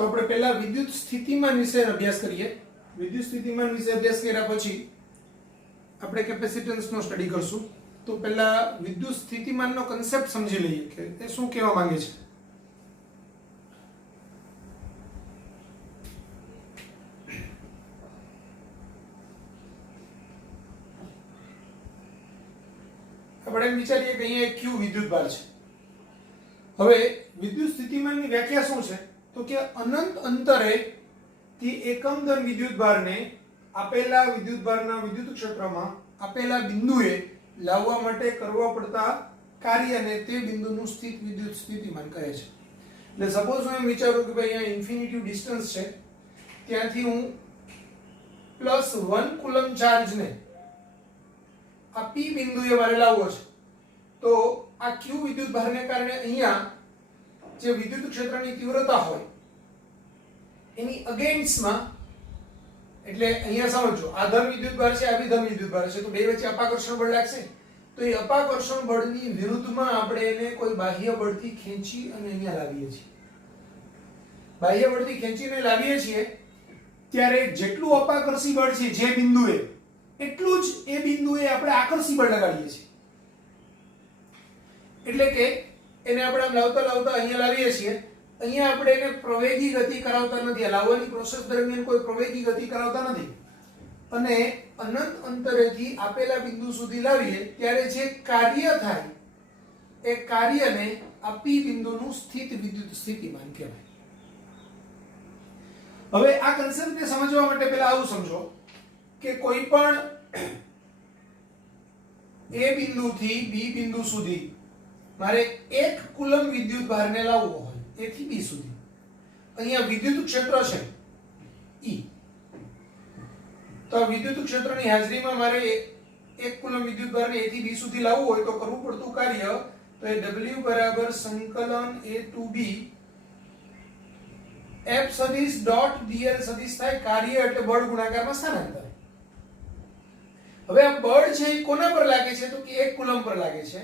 तो આપણે પહેલા વિદ્યુત સ્થિતિમાન વિશે અભ્યાસ કરીએ. વિદ્યુત સ્થિતિમાન વિશે અભ્યાસ કર્યા પછી આપણે કેપેસિટન્સ નો સ્ટડી કરશું. તો પહેલા વિદ્યુત સ્થિતિમાનનો કન્સેપ્ટ સમજી લઈએ કે એ શું કહેવા માંગે છે. આપણે એમ વિચારીએ કે અહીંયા એક ક્યુ વિદ્યુતભાર છે. હવે વિદ્યુત સ્થિતિમાનની વ્યાખ્યા શું છે? તો કે અનંત અંતરે થી એકમ ધન વિદ્યુતભારને આપેલા વિદ્યુતભારના વિદ્યુત ક્ષેત્રમાં આપેલા બિંદુએ લાવવા માટે કરવા પડતા કાર્યને તે બિંદુનું સ્થિત વિદ્યુત સ્થિતિમાન કહે છે. એટલે સપોઝ હું એમ વિચારું કે ભાઈ અહીંયા ઇન્ફિનિટી ડિસ્ટન્સ છે, ત્યાંથી હું +1 કુલમ ચાર્જને આ P બિંદુએ મારે લાવવો છે. તો આ Q વિદ્યુતભારને કારણે અહીંયા જે વિદ્યુત ક્ષેત્રની તીવ્રતા હોય એની અગેન્સ્ટમાં, એટલે અહીંયા સમજો આ ધન વિદ્યુતભાર છે, આ બી ધન વિદ્યુતભાર છે, તો બે વચ્ચે અપાકર્ષણ બળ લાગશે. તો એ અપાકર્ષણ બળની વિરુદ્ધમાં આપણે એને કોઈ બાહ્ય બળથી ખેંચી અને અહીંયા લાવીએ છીએ. બાહ્ય બળથી ખેંચીને લાવીએ છીએ ત્યારે જેટલું અપાકર્ષી બળ છે જે બિંદુએ, એટલું જ એ બિંદુએ આપણે આકર્ષી બળ લગાડીએ છીએ. એટલે કે એને આપણે આમ લાવતા લાવતા અહીંયા લાવીએ છીએ. અહીંયા આપણે એને પ્રવેગી ગતિ કરાવતા નથી. આ લાવવાની પ્રોસેસ દરમિયાન કોઈ પ્રવેગી ગતિ કરાવતા નથી. અને અનંત અંતરેથી આપેલા બિંદુ સુધી લાવીએ ત્યારે જે કાર્ય થાય એ કાર્યને આ P બિંદુનું સ્થિત વિદ્યુત સ્થિતિમાન કહેવાય. હવે આ કન્સેપ્ટને સમજવા માટે પહેલા આવું સમજો કે કોઈ પણ A બિંદુથી B બિંદુ સુધી મારે 1 કુલમ વિદ્યુતભારને લાવવો હોય, A થી B સુધી. અહીંયા વિદ્યુત ક્ષેત્ર છે E. તો વિદ્યુત ક્ષેત્રની હાજરીમાં મારે 1 કુલમ વિદ્યુતભારને A થી B સુધી લાવવું હોય તો કરવું પડતું કાર્ય તો એ W બરાબર સંકલન A to B F સદિશ ડોટ dl સદિશ થાય. કાર્ય એટલે બળ ગુણાકારમાં સ્થાનાંતર. હવે આ બળ છે એ કોના પર લાગે છે? તો કે 1 કુલમ પર લાગે છે.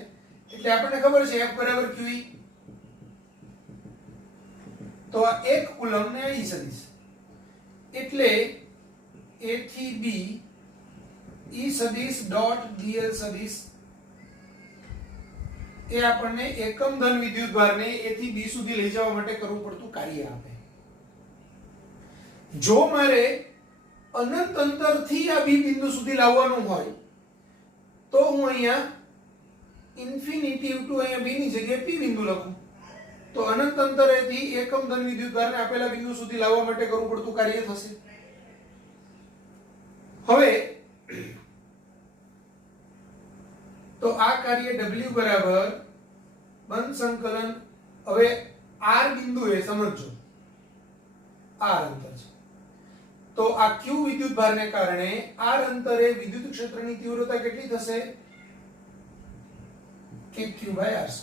એટલે આપણને ખબર છે F બરાબર QE. તો આ 1 કુલમ ને E સદિશ એટલે A થી B E સદિશ ડોટ dl સદિશ એ આપણને એકમ ધન વિદ્યુતભારને A થી B સુધી લઈ જવા માટે કરવું પડતું કાર્ય આપે. જો મારે અનંત અંતરથી આ B બિંદુ સુધી લાવવાનું હોય તો હું અહીંયા ઇન્ફિનિટી ટુ અહીંયા B ની જગ્યાએ P બિંદુ લખું. તો અનંત અંતરેથી એકમ ધન વિદ્યુતભારને આપેલા બિંદુ સુધી લાવવા માટે કરવું પડતું કાર્ય થશે. હવે તો આ કાર્ય W બરાબર બંધ સંકલન. હવે R બિંદુએ સમજો R અંતર છે. તો આ Q વિદ્યુતભારને કારણે R અંતરે વિદ્યુત ક્ષેત્રની તીવ્રતા કેટલી થશે? KQ/R².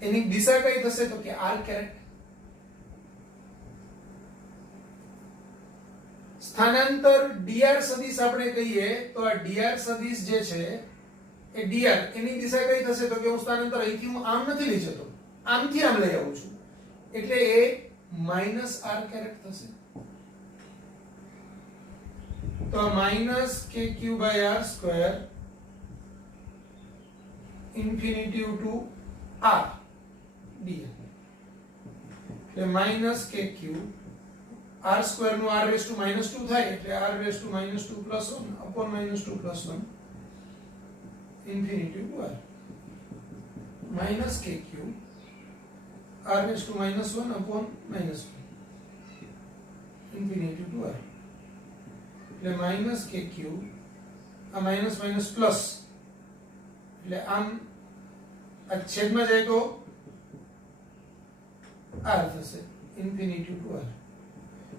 એની દિશા કઈ થશે? તો કે R કેરેટ. સ્થાનાંતર dr સદિશ આપણે કહીએ તો આ dr સદિશ જે છે એ dr એની દિશા કઈ થશે? તો કે હું સ્થાનાંતર અહીંથી હું આમ નથી લઈ જતો, આમથી આમ લઈ આવું છું. એટલે એ -r કેરેટ થશે. તો -kq/r² infinity to r dr એટલે -kq r² નું r⁻² થાય એટલે r⁻² + 1 upon -2 + 1 infinity to r -kq r⁻1 upon -2 infinity to r એટલે -kq આ માઈનસ માઈનસ પ્લસ એટલે આમ આ છેદમાં જાય તો r થશે ઇન્ફિનિટી ટુ r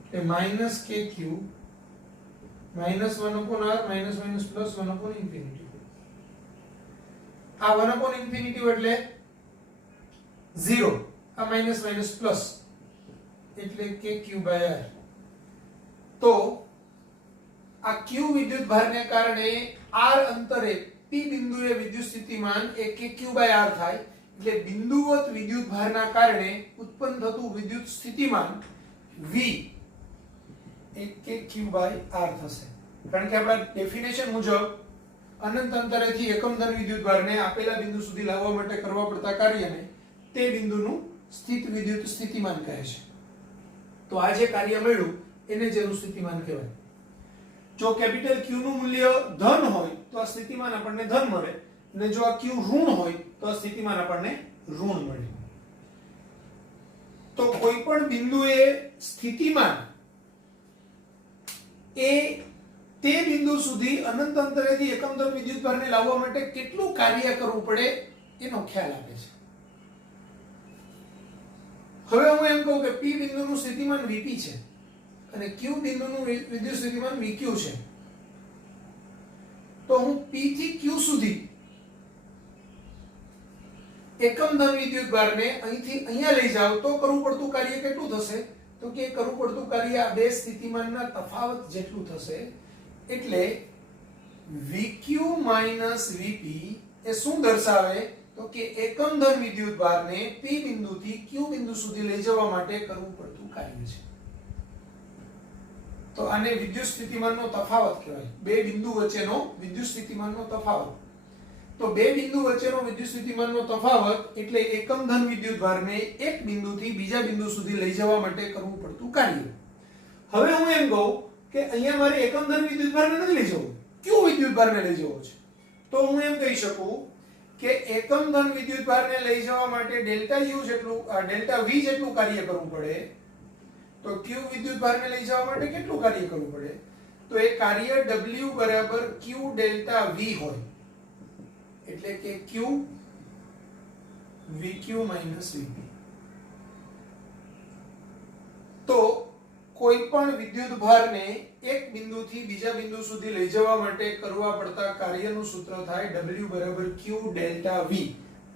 એટલે -kq -1 upon r -+ 1 upon infinity. આ 1 upon ઇન્ફિનિટી એટલે 0, આ -+ એટલે kq/r. તો આ q વિદ્યુતભારને કારણે r અંતરે p બિંદુએ વિદ્યુત સ્થિતિમાન એ kq/r થાય. એટલે બિંદુવત વિદ્યુત ભારના કારણે ઉત્પન્ન થતું વિદ્યુત સ્થિતિમાન V એ kq/r થશે. કારણ કે આપણા ડેફિનેશન મુજબ અનંત અંતરેથી એકમ ધન વિદ્યુત ભારને આપેલા બિંદુ સુધી લાવવા માટે કરવા પડતા કાર્યને તે બિંદુનું સ્થિત વિદ્યુત સ્થિતિમાન કહે છે. તો આ જે કાર્ય મળ્યું એને જેનું સ્થિતિમાન કહેવાય. જો કેપિટલ Q નું મૂલ્ય ધન હોય તો આ સ્થિતિમાન આપણને ધન મળે, અને જો આ Q ઋણ હોય તો આ સ્થિતિમાન આપણને ઋણ મળે. તો કોઈ પણ બિંદુએ સ્થિતિમાન એ તે બિંદુ સુધી અનંત અંતરેથી એકમ ધન વિદ્યુત ભારને લાવવા માટે કેટલું કાર્ય કરવું પડે એનો ખ્યાલ આપે છે. હવે હું એમ કહું કે P બિંદુનું સ્થિતિમાન Vp છે અને Q બિંદુનું વિદ્યુત સ્થિતિમાન Vq છે. તો હું P થી Q સુધી એકમ ધન વિદ્યુત ભારને અહીંથી અહીંયા લઈ જાવ તો કરવું પડતું કાર્ય કેટલું થશે? તો કે કરવું પડતું કાર્ય આ બે સ્થિતિમાનના તફાવત જેટલું થશે. એટલે Vq Vp એ શું દર્શાવે? તો કે એકમ ધન વિદ્યુત ભારને P બિંદુથી Q બિંદુ સુધી લઈ જવા માટે કરવું પડતું કાર્ય છે. તો આને વિદ્યુત સ્થિતિમાનનો તફાવત કહેવાય. બે બિંદુ વચ્ચેનો વિદ્યુત સ્થિતિમાનનો તફાવત. તો બે બિંદુ વચ્ચેનો વિદ્યુત સ્થિતિમાનનો તફાવત એટલે એકમ ધન વિદ્યુત ભારને એક બિંદુથી બીજા બિંદુ સુધી લઈ જવા માટે કરવું પડતું કાર્ય. હવે હું એમ કહું કે અહીંયા મારે એકમ ધન વિદ્યુત ભારને નથી લઈ જવું, Q વિદ્યુત ભારને લઈ જવો છે. તો હું એમ કહી શકું કે એકમ ધન વિદ્યુત ભારને લઈ જવા માટે ડેલ્ટા U જેટલું ડેલ્ટા V જેટલું કાર્ય કરવું પડે. તો Q વિદ્યુત ભારને લઈ જવા માટે કેટલું કાર્ય કરવું પડે? તો એ કાર્ય W બરાબર Q ડેલ્ટા V હોય. એટલે કે Q Vq Vp. તો કોઈ પણ વિદ્યુત ભારને એક બિંદુથી બીજા બિંદુ સુધી લઈ જવા માટે કરવા પડતા કાર્યનું સૂત્ર થાય W બરાબર Q ડેલ્ટા V.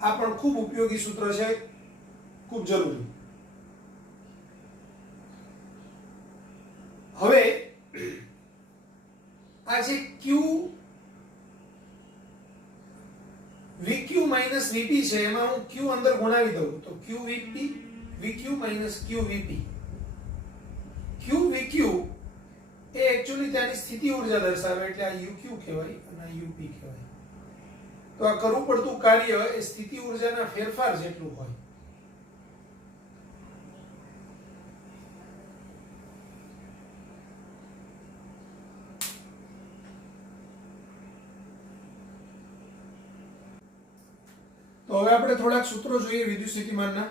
આ પણ ખૂબ ઉપયોગી સૂત્ર છે, ખૂબ જરૂરી. હવે આ જે Q Vq Vp છે એમાં હું Q અંદર ગુણાવી દઉં તો Q Vp Vq Q Vp. Q Vq એ એક્ચ્યુઅલી ત્યાંની સ્થિતિ ઊર્જા દર્શાવે એટલે આ UQ કહેવાય અને આ UP કહેવાય. તો આ કરવું પડતું કાર્ય એ સ્થિતિ ઊર્જાના ફેરફાર જેટલું હોય. તો હવે આપણે થોડાક સૂત્રો જોઈએ વિદ્યુત સ્થિતિમાનના.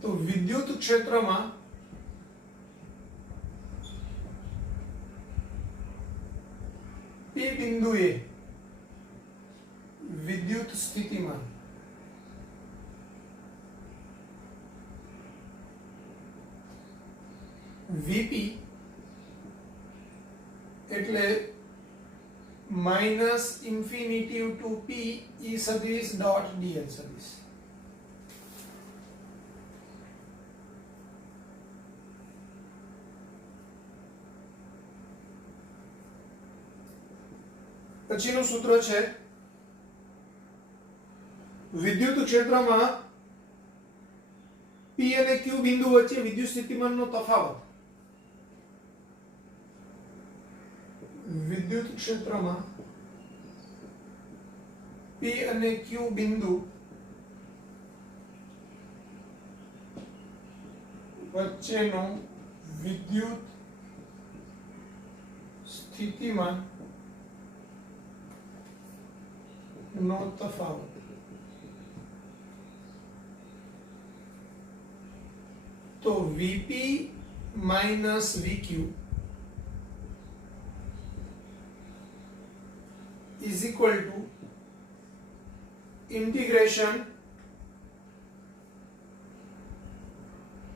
તો વિદ્યુત ક્ષેત્રમાં P બિંદુએ વિદ્યુત સ્થિતિમાન Vp એટલે minus infinity to P E સદિશ dot dl સદિશ. પછીનું સૂત્ર છે વિદ્યુત ક્ષેત્રમાં P અને Q બિંદુ વચ્ચે વિદ્યુત સ્થિતિમાનનો તફાવત. વિદ્યુત ક્ષેત્રમાં P અને Q બિંદુ વચ્ચેનો વિદ્યુત સ્થિતિમાન નો તફાવત. તો Vp Vq is equal to integration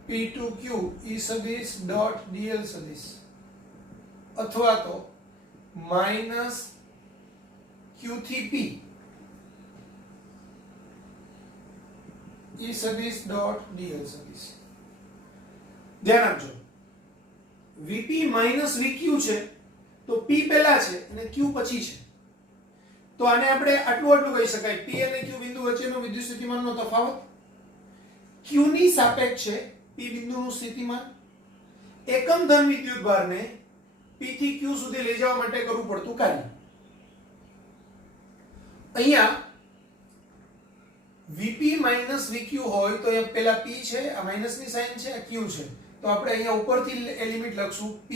P to Q E સદિશ dot dl સદિશ અથવા તો માઇનસ Q થી P E સદિશ dot dl સદિશ. ધ્યાન આપજો, Vp Vq છે તો P પહેલા છે અને Q પછી છે. તો આને આપણે આટલું કહી શકાય P અને Q બિંદુ વચ્ચેનો વિદ્યુત સ્થિતિમાનનો તફાવત. Q ની સાપેક્ષે P બિંદુનું સ્થિતિમાન એકમ ધન વિદ્યુત ભારને P થી Q સુધી લઈ જવા માટે કરવું પડતું કાર્ય. અહીંયા Vp VQ હોય તો અહીંયા પેલા P છે, આ માઈનસની સાઇન છે, આ Q છે. તો આપણે અહીંયા ઉપરથી એ લિમિટ લખશું P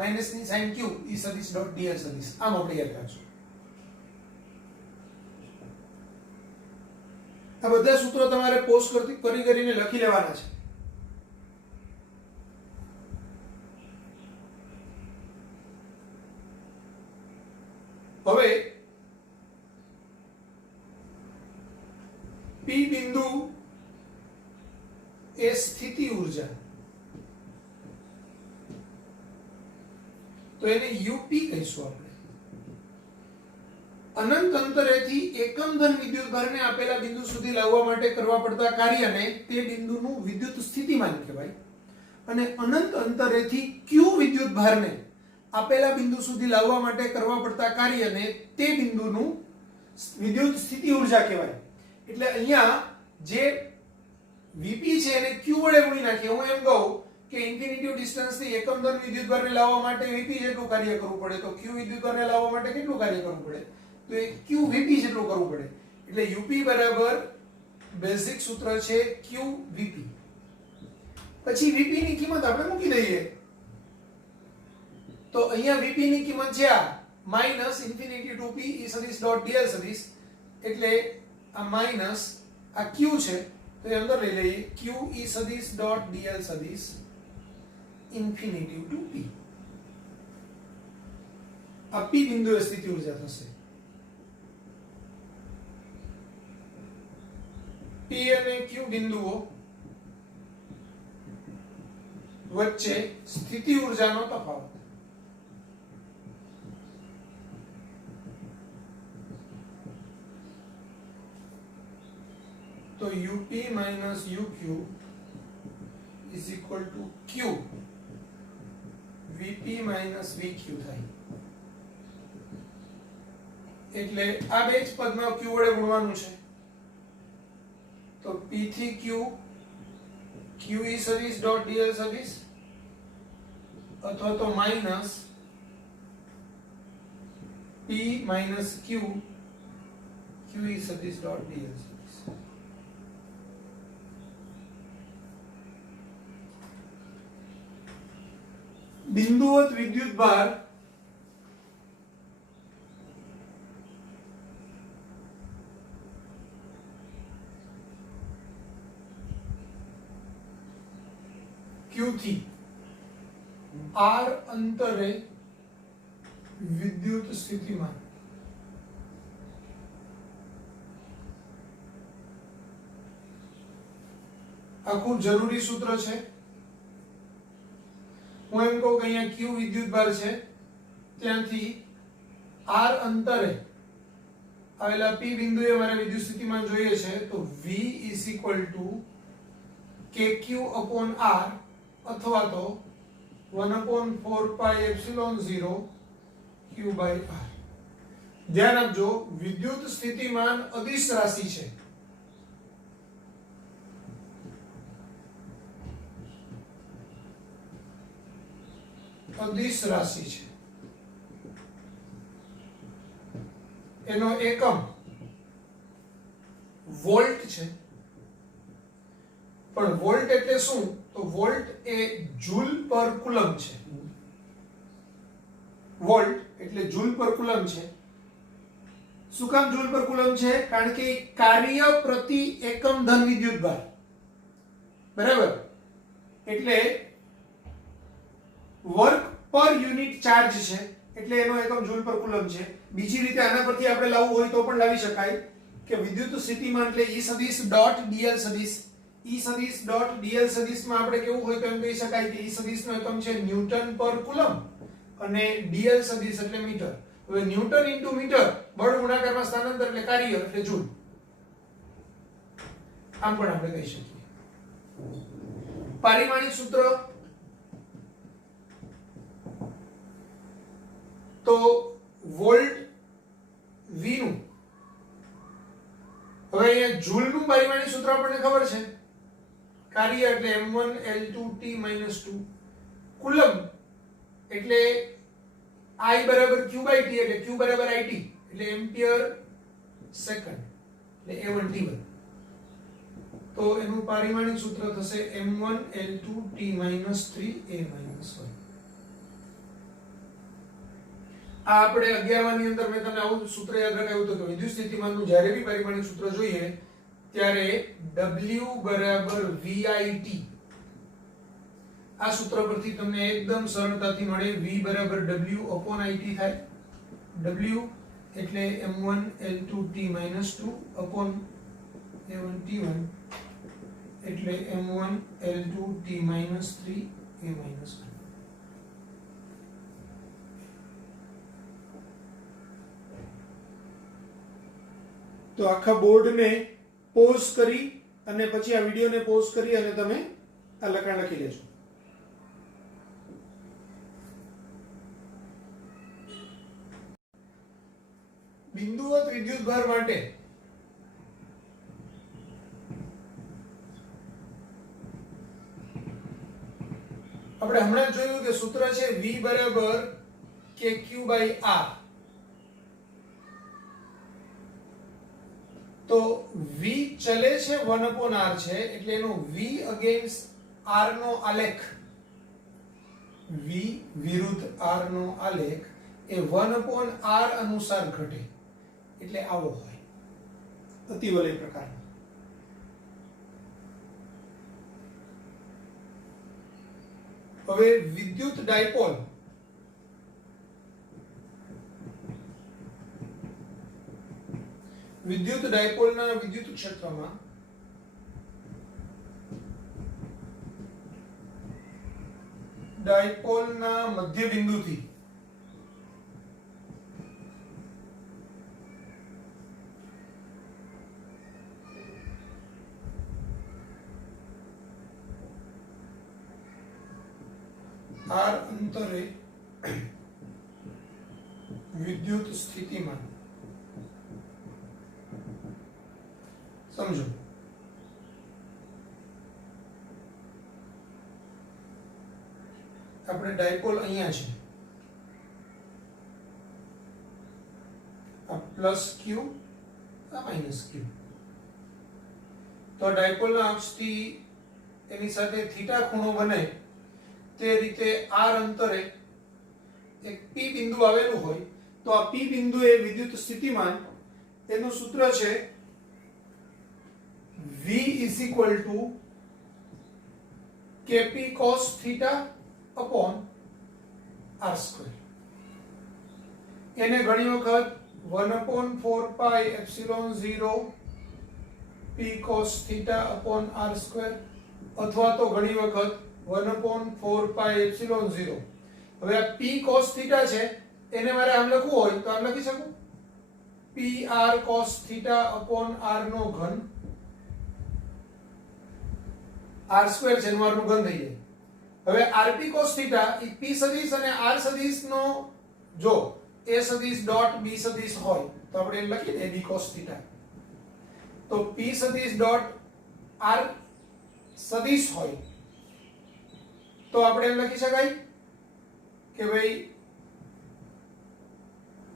માઈનસની સાઇન Q E સદિશ ડોટ dl સદિશ. આમ આપણે યાદ રાખશું. આ બધા સૂત્રો તમારે પોઝ કરીને લખી લેવાના છે. હવે P બિંદુ એ સ્થિતિ ઊર્જા, તો એને UP કહીશું આપણે. અનંત અંતરેથી એકમ ધન વિદ્યુત ભારને આપેલા બિંદુ સુધી લાવવા માટે કરવા પડતા કાર્યને તે બિંદુનું વિદ્યુત સ્થિતિમાન કહેવાય. અને અનંત અંતરેથી Q વિદ્યુત ભારને આપેલા બિંદુ સુધી લાવવા માટે કરવા પડતા કાર્યને તે બિંદુનું વિદ્યુત સ્થિતિ ઊર્જા કહેવાય. એટલે અહીંયા જે Vp છે એને Q વડે ગુણી નાખીએ. હું એમ કહું કે ઇન્ફિનિટી ડિસ્ટન્સ થી એકમ ધન વિદ્યુત ભારને લાવવા માટે Vp જેટલું કાર્ય કરવું પડે, તો Q વિદ્યુત ભારને લાવવા માટે કેટલું કાર્ય કરવું પડે? તો એ Q Vp જેટલું કરવું પડે. એટલે UP બરાબર બેઝિક સૂત્ર છે Q Vp. પછી Vp ની કિંમત આપણે મૂકી દઈએ. તો અહીંયા Vp ની કિંમત છે આ minus infinity to P E સદિશ ડોટ dl સદિશ. એટલે આ માઈનસ આ Q છે તો એ અંદર લઈ લઈએ Q E સદિશ ડોટ dl સદિશ ઇન્ફિનિટી ટુ P. આ P બિંદુએ સ્થિતિ ઊર્જા થશે. P અને Q બિંદુઓ વચ્ચે સ્થિતિ ઊર્જાનો તફાવત. તો UP minus UQ is equal to Q VP minus VQ થાય. એટલે આ બે જ પદમાં Q વડે ગુણવાનું છે. તો P થી Q QE સદિશ ડોટ dl સદિશ અથવા તો minus P minus Q QE સદિશ ડોટ dl સદિશ. બિંદુવત વિદ્યુત ભાર Q થી R અંતરે વિદ્યુત સ્થિતિમાન. આ ખૂબ જરૂરી સૂત્ર છે. હું એમ કહું કે અહીંયા Q વિદ્યુત ભાર છે, ત્યાંથી R અંતરે આવેલા P બિંદુએ મારે વિદ્યુત સ્થિતિમાન જોઈએ છે. તો V is equal to KQ upon R અથવા તો 1/4 pi epsilon 0 Q by R. ધ્યાન આપજો, વિદ્યુત સ્થિતિમાન અદિશ રાશિ છે. અદિશ રાશિ છે. એનો એકમ વોલ્ટ છે. પણ વોલ્ટ એટલે શું? તો વોલ્ટ એ જૂલ પર કુલમ છે. વોલ્ટ એટલે જૂલ પર કુલમ છે. શું કામ જૂલ પર કુલમ છે? કારણ કે કાર્ય પ્રતિ એકમ ધન વિદ્યુત ભાર. બરાબર? એટલે વર્ક પર યુનિટ ચાર્જ છે, એટલે એનો એકમ જૂલ પર કુલમ છે. બીજી રીતે આના પરથી આપણે લાવવું હોય તો પણ લાવી શકાય કે વિદ્યુત સ્થિતિમાન એટલે E સદિશ ડોટ dl સદિશ. E સદિશ ડોટ dl સદિશમાં આપણે કેવું હોય તો એમ કહી શકાય કે E સદિશનો એકમ છે ન્યૂટન પર કુલમ અને dl સદિશ એટલે મીટર. હવે ન્યૂટન ઇન્ટુ મીટર બળ ગુણાકારમાં સ્થાનાંતર એટલે કાર્ય એટલે જૂલ. આમ પણ આપણે કહી શકીએ. પારિમાણિક સૂત્ર તો વોલ્ટ V નું કાર્યનું પરિમાણિક સૂત્ર આપણને ખબર છે, કાર્ય એટલે m1 L2 T - 2, કુલમ એટલે I બરાબર q/t એટલે q બરાબર it એટલે એમ્પિયર સેકન્ડ એટલે a1 t1, તો એનું પરિમાણિક સૂત્ર થશે m1 L2 T - 3 a - 1. આ આપણે 11મા ની અંદર મેં તમને આવું સૂત્ર યાદ રાખાયું હતું કે વિદ્યુત સ્થિતિમાનનું જ્યારે બી પરિમાણિક સૂત્ર જોઈએ ત્યારે W બરાબર VIT, આ સૂત્ર પરથી તમને એકદમ સરળતાથી મળે. V બરાબર W/IT થાય. W એટલે m1 L2 T - 2 upon a1 t1 એટલે m1 L2 T - 3 a - 1. તો આખા બોર્ડને પોઝ કરી અને પછી આ વિડિયોને પોઝ કરી અને તમે આ લખાણ લખી લેજો. બિંદુવત વિદ્યુતભાર માટે આપણે હમણાં જોયું કે સૂત્ર છે V બરાબર kq/r. તો V ચલે છે 1/r છે એટલે એનો V અગેન્સ્ટ r નો આલેખ, V વિરુદ્ધ r નો આલેખ એ 1/r અનુસાર ઘટે એટલે આવો હોય, અતિવલય પ્રકારનો. હવે વિદ્યુત ડાયપોલ ડાયપોલના વિદ્યુત ક્ષેત્રમાં ડાયપોલના મધ્ય બિંદુથી r અંતરે વિદ્યુત સ્થિતિમાન સમજો. આપણે ડાયપોલ અહીંયા છે, આ +q આ -q, તો ડાયપોલના અક્ષથી એની સાથે થીટા ખૂણો બને તે રીતે r અંતરે એક p બિંદુ આવેલું હોય તો આ p બિંદુ એ વિદ્યુત સ્થિતિમાન, એનું સૂત્ર છે V = kp cos θ/r². એને ઘણી વખત 1/4πε0 p cos θ/r² અથવા તો ઘણી વખત 1/4πε0. હવે આ p cos θ છે એને મારે આમ લખવું હોય તો આમ લખી શકું, pr cos θ/r નો ઘન, r² છે એનું r નું ઘન થઈ જાય. હવે rp cos θ એ p સદિશ અને r સદિશ નો જો a સદિશ ડોટ b સદિશ હોય તો આપણે એમ લખી દઈએ b cos θ. તો p સદિશ ડોટ r સદિશ હોય તો આપણે એમ લખી શકાય કે ભાઈ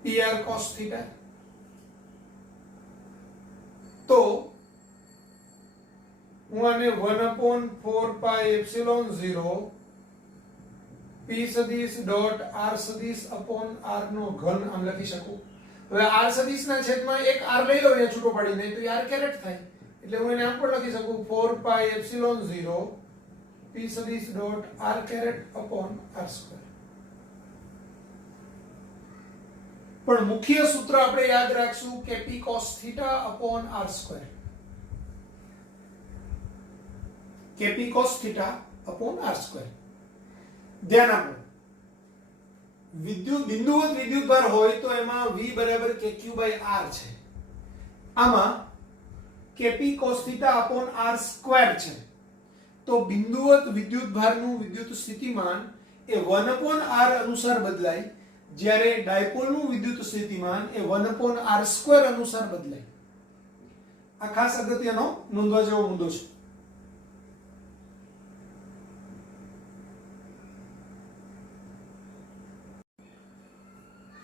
pr cos θ. તો હું આને 1/4πε0 p સદિશ ડોટ r સદિશ અપોન r નો ઘન આમ લખી શકું. હવે r સદિશના છેદમાં એક r લઈ લો અહીંયા છૂટો પાડીને તો r કેરેટ થાય એટલે હું એને આમ પણ લખી શકું 4πε0 p સદિશ dot r caret upon r². પણ મુખ્ય સૂત્ર આપણે યાદ રાખશું કે p cos θ/r². kp cos θ/r². ધ્યાન આપો, બિંદુવત વિદ્યુતભાર હોય તો એમાં V બરાબર kq/r છે, આમાં kp cos θ/r² છે. તો બિંદુવત વિદ્યુતભારનું વિદ્યુત સ્થિતિમાન એ 1/r અનુસાર બદલાય, જ્યારે ડાયપોલનું વિદ્યુત સ્થિતિમાન એ 1/r² અનુસાર બદલાય. આ ખાસ અગત્યનો નોંધવા જેવો મુદ્દો છે.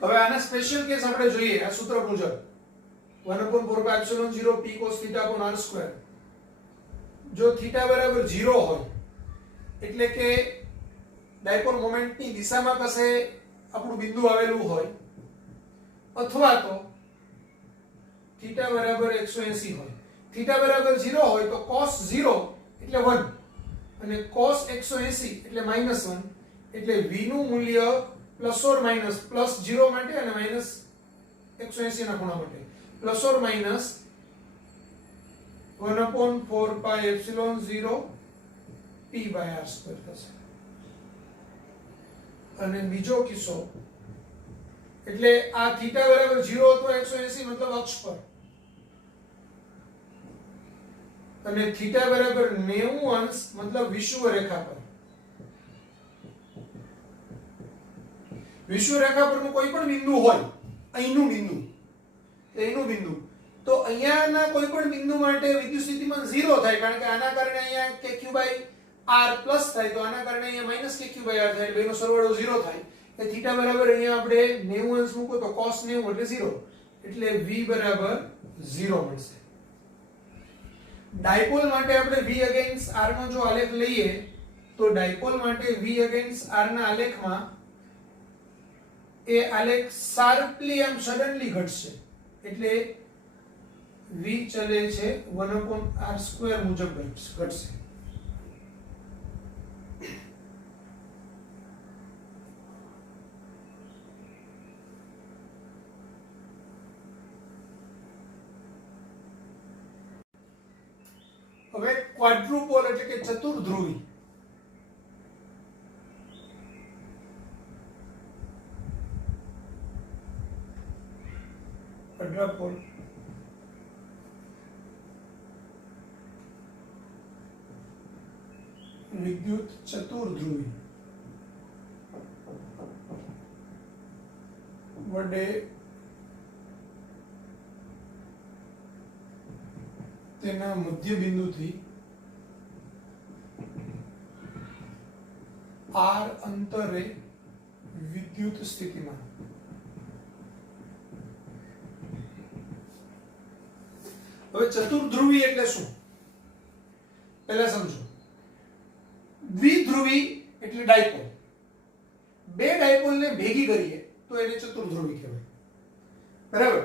હવે આના સ્પેશિયલ કેસ આપણે જોઈએ આ સૂત્ર મુજબ 1/4πε0 p cos θ r². જો θ બરાબર 0 હોય એટલે કે ડાયપોલ મોમેન્ટની દિશામાં કશે આપણું બિંદુ આવેલું હોય અથવા તો θ બરાબર 180 હોય. θ બરાબર 0 હોય તો cos 0 એટલે 1 અને cos 180 એટલે -1 એટલે v નું મૂલ્ય પ્લસ ઓર માઈનસ પ્લસ 0 માટે અને માઈનસ 180 ના ખૂણા માટે પ્લસ ઓર માઈનસ 1/4πε0 p/r² થશે. અને બીજો કિસ્સો એટલે આ θ બરાબર 0 અથવા 180 મતલબ અક્ષ પર અને θ બરાબર 90 અંશ મતલબ વિષુવરેખા પર. વિષુવરેખા પરનું કોઈ પણ બિંદુ હોય અહીંનું બિંદુ તો અહીંયાના કોઈ પણ બિંદુ માટે વિદ્યુત સ્થિતિમાન 0 થાય કારણ કે આના કારણે અહીંયા kq/r પ્લસ થાય તો આના કારણે અહીંયા -kq/r થાય બેનો સરવાળો 0 થાય. એ θ બરાબર અહીંયા આપણે 90 અંશ મૂકો તો cos 90 એટલે 0 એટલે v બરાબર 0 મળશે. ડાયપોલ માટે આપણે v અગેન્સ્ટ r નો જો આલેખ લઈએ તો ડાયપોલ માટે v અગેન્સ્ટ r ના આલેખમાં એ આલેખ શાર્પલી એમ સડનલી ઘટશે એટલે v ચલે છે 1/r² મુજબ ઘટશે. હવે ક્વાડ્રુપોલ એટલે કે ચતુર્ધ્રુવી. ક્વાડ્રુપોલ વિદ્યુત ચતુર્ધ્રુવી વડે તેના મધ્ય બિંદુથી r અંતરે વિદ્યુત સ્થિતિમાન. હવે ચતુર્ધ્રુવી એટલે શું પહેલા સમજો. દ્વિધ્રુવી એટલે ડાયપોલ. બે ડાયપોલને ભેગી કરીએ તો એને ચતુર્ધ્રુવી કહેવાય. બરાબર.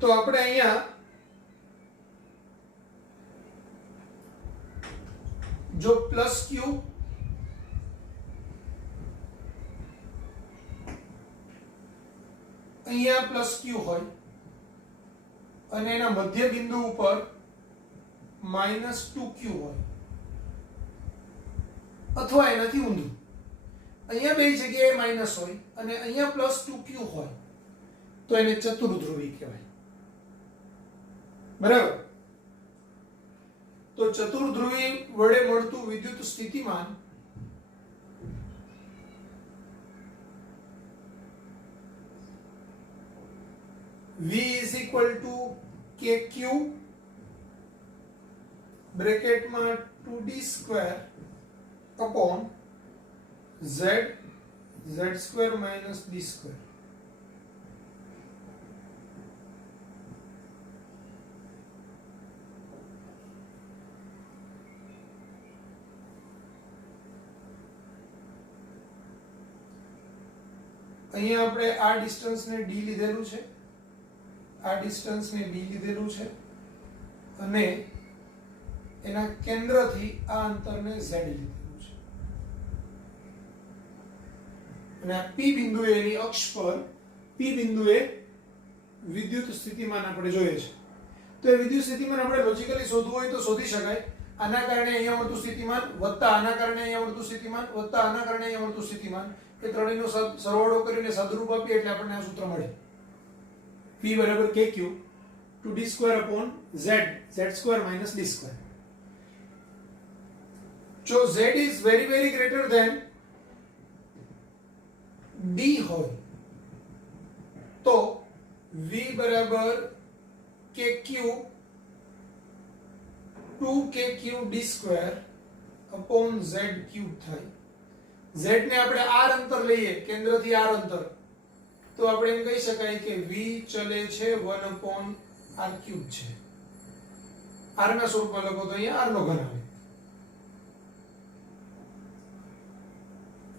તો આપણે અહીંયા જો પ્લસ ક્યુ અહીંયા પ્લસ ક્યુ હોય અને એના મધ્ય બિંદુ ઉપર -2q હોય અથવા એનાથી ઊંધું અહીંયા બે જગ્યાએ માઈનસ હોય અને અહીંયા +2q હોય તો એને ચતુર્ધ્રુવી કહેવાય. બરાબર. તો ચતુર્ધ્રુવી વડે મળતું વિદ્યુત સ્થિતિમાન V kq બ્રેકેટમાં 2d² upon z z² - d². અહીંયા આપણે આ ડિસ્ટન્સને d લીધેલું છે, આ ડિસ્ટન્સને b લીધેલું છે અને એના કેન્દ્રથી આ અંતરને z લીધેલું છે અને આ p બિંદુએ એની અક્ષ પર p બિંદુએ વિદ્યુત સ્થિતિમાન આપણે જોઈએ છે. તો એ વિદ્યુત સ્થિતિમાન આપણે લોજિકલી શોધવું હોય તો શોધી શકાય. આના કારણે અહીંયા મળતું સ્થિતિમાન વત્તા આના કારણે અહીંયા મળતું સ્થિતિમાન વત્તા આના કારણે અહીંયા મળતું સ્થિતિમાન એ ત્રણેયનો સરવાળો કરીને સાદુરૂપ આપીએ એટલે આપણને આ સૂત્ર મળે. P બરાબર kq 2d² upon z z² - d². જો z is very greater than d હોય તો v બરાબર kq 2kq d square upon z cube થાય. z ને આપણે r અંતર લઈએ, કેન્દ્રથી r અંતર, તો આપણે એમ કહી શકાય કે v ચલે છે 1 અપોન r ક્યુબ છે. r ના સ્વરૂપમાં લખો તો અહીંયા r નો ઘન આવે.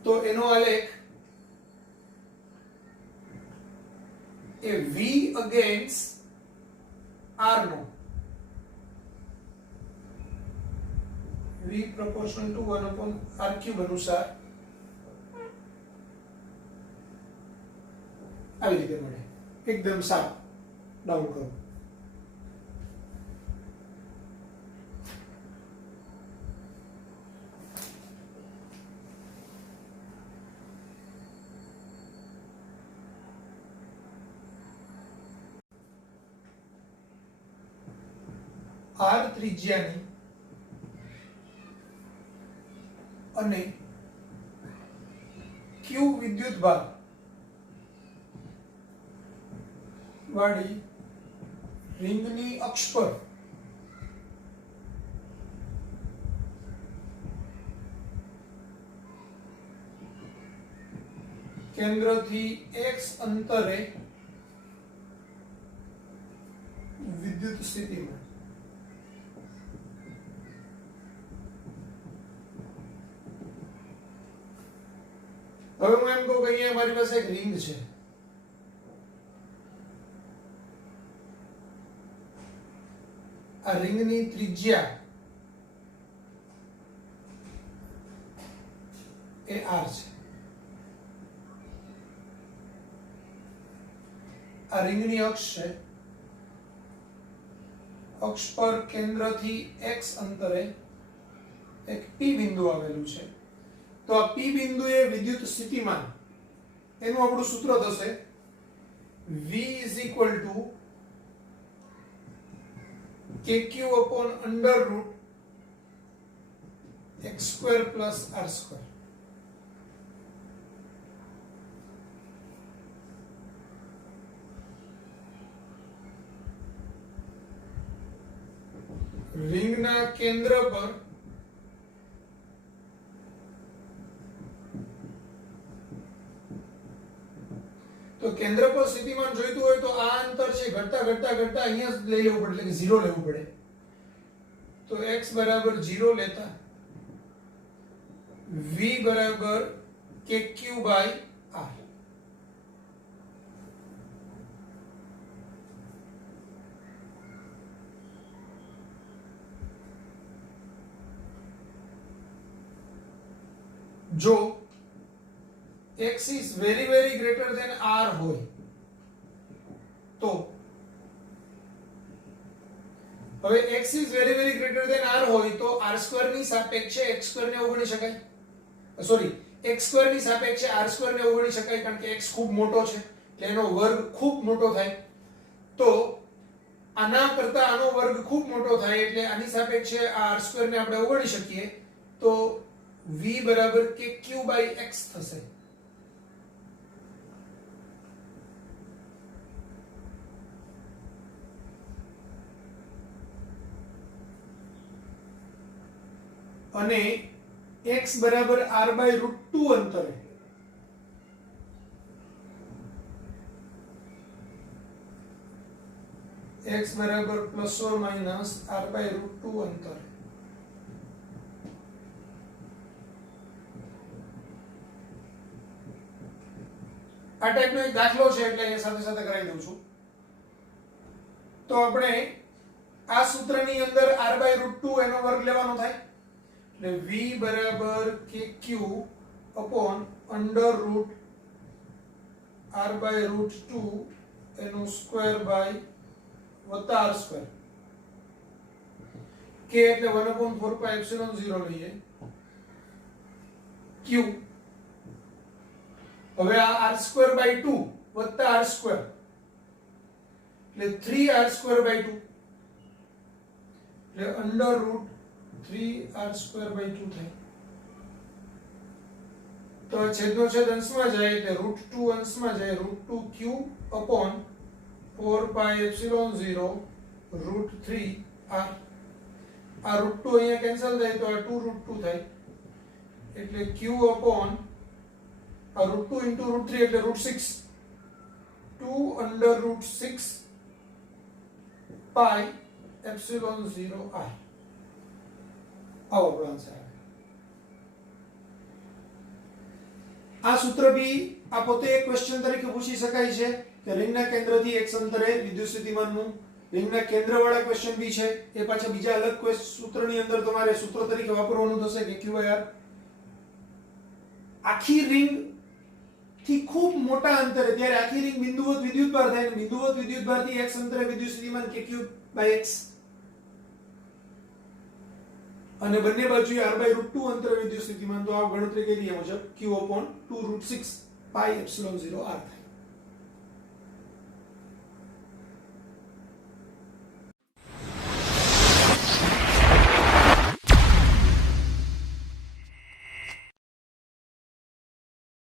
તો એનો આલેખ એ v અગેન્સ્ટ r નો, v proportional to 1 upon r cube અનુસાર આવી રીતે મળે. એકદમ સાફ ડાઉન કરો. r ત્રિજ્યાની અને q વિદ્યુતભાર વાળી રિંગની અક્ષ પર કેન્દ્રથી x અંતરે વિદ્યુત સ્થિતિમાં હવે હું એમ કહું કે અહીંયા મારી પાસે એક રિંગ છે. આ રિંગની ત્રિજ્યા એ r છે. આ રિંગની અક્ષ છે. અક્ષ પર કેન્દ્રથી x અંતરે એક p બિંદુ આવેલું છે. તો આ p બિંદુએ વિદ્યુત સ્થિતિમાન, એનું આપણું સૂત્ર થશે v kq upon under root x square plus r square. રિંગના કેન્દ્ર પર તો કેન્દ્ર પર સ્થિતિમાન જોઈતું હોય તો આ અંતર છે ઘટતા ઘટતા ઘટતા અહીંયા જ લઈ લેવું પડે, એટલે કે 0 લેવું પડે. તો x બરાબર 0 લેતા v બરાબર kq by r. જો x is very greater than r હોય તો, હવે x is very greater than r હોય તો r સ્ક્વેર ની સાપેક્ષે x સ્ક્વેર ને અવગણી શકાય, સોરી x સ્ક્વેર ની સાપેક્ષે r સ્ક્વેર ને અવગણી શકાય, કારણ કે x ખૂબ મોટો છે એટલે એનો વર્ગ ખૂબ મોટો થાય. તો આના કરતા આનો વર્ગ ખૂબ મોટો થાય એટલે આની સાપેક્ષે r સ્ક્વેર ને આપણે અવગણી શકીએ. તો v બરાબર kq by x થશે. અને x બરાબર r by root 2 અંતરે x બરાબર plus or minus r by root 2 અંતરે આ ટાઈપનો એક દાખલો છે એટલે એ સાથે સાથે કરાવી દઉં છું. તો આપણે આ સૂત્રની અંદર r by root 2 એનો વર્ગ લેવાનો થાય એટલે v બરાબર kq upon under root r by root 2 એનો સ્ક્વેર by વત્તા r સ્ક્વેર. k એટલે 1 upon 4 pi epsilon 0 લઈએ. q હવે આ r સ્ક્વેર by 2 વત્તા r સ્ક્વેર એટલે 3r સ્ક્વેર by 2 એટલે under root 3r square by 2 થાય. તો છેદનો છેદ અંશમાં જાય એટલે √2 અંશમાં જાય, √2 ક્યુબ upon 4 પાઈ એપ્સિલોન 0 √3 r આ √2 અહીંયા કેન્સલ થાય તો આ 2 √2 થાય એટલે q upon આ √2 into √3 એટલે √6 2 under √6 પાઈ એપ્સિલોન 0 r આવો આપણો આન્સર આવે આ સૂત્ર બી આ પોતે એક ક્વેશ્ચન તરીકે પૂછી શકાય છે કે રિંગના કેન્દ્રથી x અંતરે વિદ્યુત સ્થિતિમાનનું રિંગના કેન્દ્રવાળા ક્વેશ્ચન બી છે એ પાછા બીજા અલગ કોઈ સૂત્રની અંદર તમારે સૂત્ર તરીકે વાપરવાનું થશે કે q/r આખી રિંગ થી ખૂબ મોટા અંતરે ત્યારે આખી રિંગ બિંદુવત વિદ્યુતભાર થાય અને બિંદુવત વિદ્યુતભારથી x અંતરે વિદ્યુત સ્થિતિમાન kq/x અને બંને બાજુએ r/√2 અંતરે વિદ્યુત સ્થિતિમાન તો આ ગણતરી કરી રહ્યા મુજબ q/2 √6 પાઈ એપ્સિલોન 0 r થાય